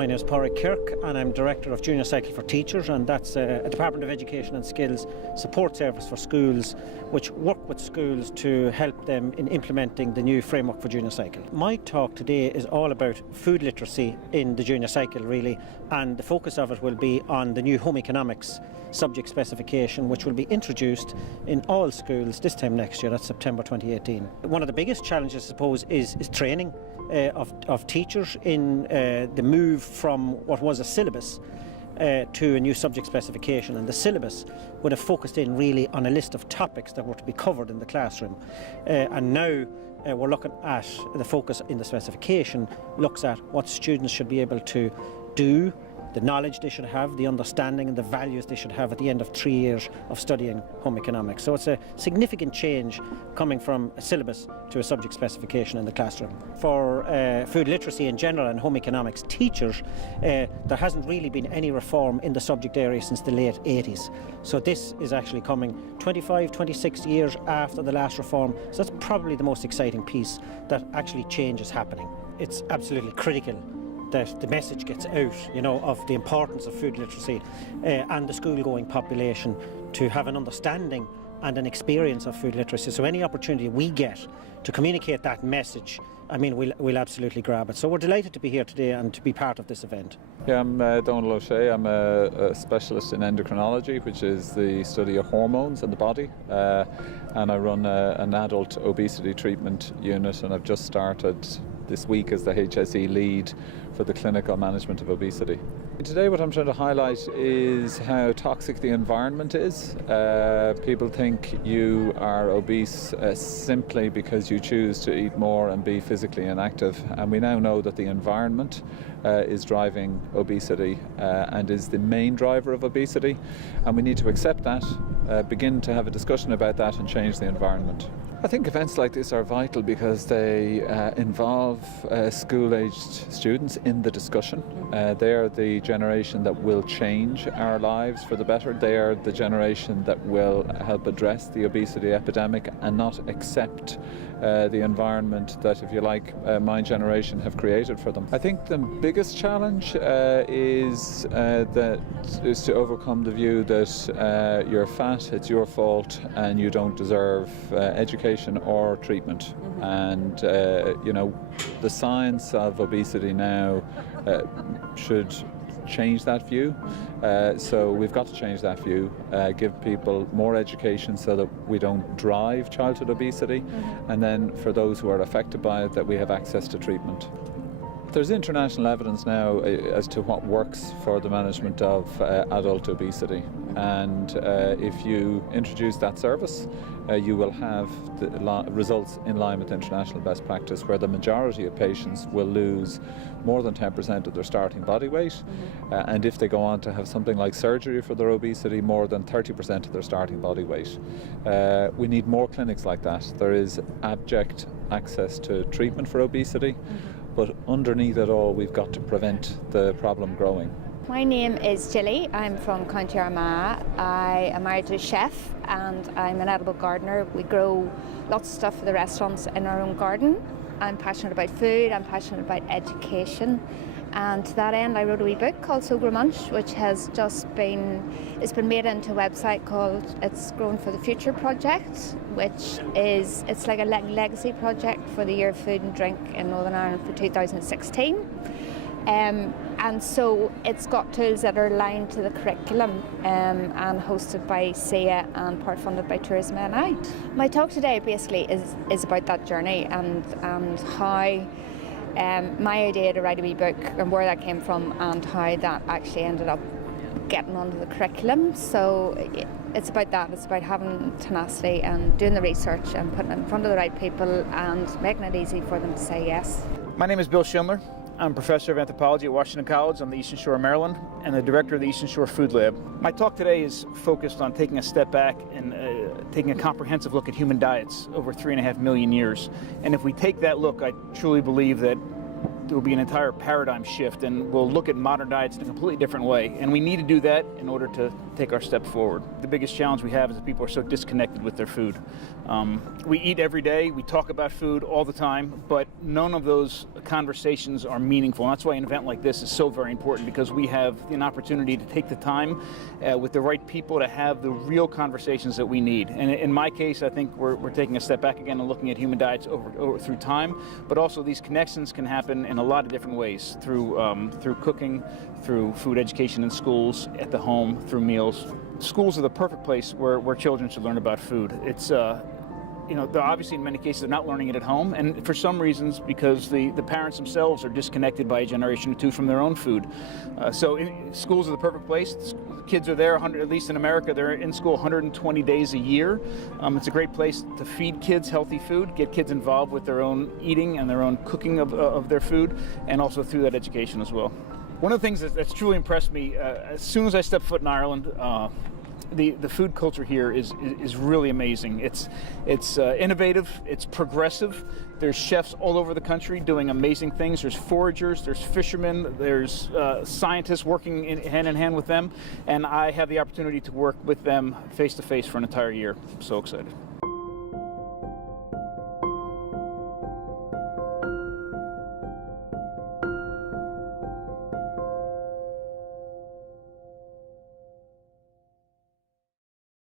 My name is Pádraig Kirk and I'm Director of Junior Cycle for Teachers, and that's a Department of Education and Skills support service for schools which work with schools to help them in implementing the new framework for Junior Cycle. My talk today is all about food literacy in the Junior Cycle really, and the focus of it will be on the new home economics subject specification which will be introduced in all schools this time next year, that's September 2018. One of the biggest challenges I suppose is training of teachers in the move from what was a syllabus to a new subject specification, and the syllabus would have focused in really on a list of topics that were to be covered in the classroom, and now we're looking at the focus in the specification looks at what students should be able to do, the knowledge they should have, the understanding and the values they should have at the end of 3 years of studying home economics. So it's a significant change coming from a syllabus to a subject specification in the classroom. For food literacy in general and home economics teachers, there hasn't really been any reform in the subject area since the late 80s. So this is actually coming 25, 26 years after the last reform. So that's probably the most exciting piece, that actually change is happening. It's absolutely critical that the message gets out, of the importance of food literacy and the school-going population to have an understanding and an experience of food literacy. So any opportunity we get to communicate that message, we'll absolutely grab it. So we're delighted to be here today and to be part of this event. Yeah, I'm Donal O'Shea. I'm a specialist in endocrinology, which is the study of hormones in the body, and I run an adult obesity treatment unit, and I've just started this week as the HSE lead for the clinical management of obesity. Today what I'm trying to highlight is how toxic the environment is. People think you are obese simply because you choose to eat more and be physically inactive, and we now know that the environment is driving obesity and is the main driver of obesity, and we need to accept that, begin to have a discussion about that and change the environment. I think events like this are vital because they involve school-aged students in the discussion. They are the generation that will change our lives for the better. They are the generation that will help address the obesity epidemic and not accept the environment that, if you like, my generation have created for them. I think the biggest challenge is to overcome the view that you're fat, it's your fault, and you don't deserve education or treatment. And the science of obesity now should change that view. So we've got to change that view, give people more education so that we don't drive childhood obesity, and then for those who are affected by it, that we have access to treatment. There's international evidence now as to what works for the management of adult obesity, and if you introduce that service, you will have the results in line with international best practice, where the majority of patients will lose more than 10% of their starting body weight, and if they go on to have something like surgery for their obesity, more than 30% of their starting body weight. We need more clinics like that. There is abject access to treatment for obesity, but underneath it all, we've got to prevent the problem growing. My name is Gilly. I'm from County Armagh. I am married to a chef and I'm an edible gardener. We grow lots of stuff for the restaurants in our own garden. I'm passionate about food, I'm passionate about education, and to that end I wrote a wee book called So Grow Munch, which has just been made into a website called It's Grown for the Future project, which is like a legacy project for the year of food and drink in Northern Ireland for 2016. And so it's got tools that are aligned to the curriculum and hosted by SIA and part funded by Tourism NI. My talk today basically is about that journey and how my idea to write a wee book and where that came from and how that actually ended up getting onto the curriculum. So it's about that. It's about having tenacity and doing the research and putting it in front of the right people and making it easy for them to say yes. My name is Bill Schindler. I'm professor of anthropology at Washington College on the Eastern Shore of Maryland and the director of the Eastern Shore Food Lab. My talk today is focused on taking a step back and taking a comprehensive look at human diets over 3.5 million years. And if we take that look, I truly believe that will be an entire paradigm shift, and we'll look at modern diets in a completely different way. And we need to do that in order to take our step forward. The biggest challenge we have is that people are so disconnected with their food. We eat every day, we talk about food all the time, but none of those conversations are meaningful. And that's why an event like this is so very important, because we have an opportunity to take the time with the right people to have the real conversations that we need. And in my case, I think we're taking a step back again and looking at human diets over through time, but also these connections can happen in a lot of different ways, through cooking, through food education in schools, at the home, through meals. Schools are the perfect place where children should learn about food. It's they're obviously in many cases they're not learning it at home, and for some reasons because the parents themselves are disconnected by a generation or two from their own food. Schools are the perfect place. Kids are there, at least in America, they're in school 120 days a year. It's a great place to feed kids healthy food, get kids involved with their own eating and their own cooking of their food, and also through that education as well. One of the things that's truly impressed me, as soon as I stepped foot in Ireland, the food culture here is really amazing. It's innovative, it's progressive. There's chefs all over the country doing amazing things. There's foragers, there's fishermen, there's scientists working hand in hand with them, and I have the opportunity to work with them face to face for an entire year. I'm so excited.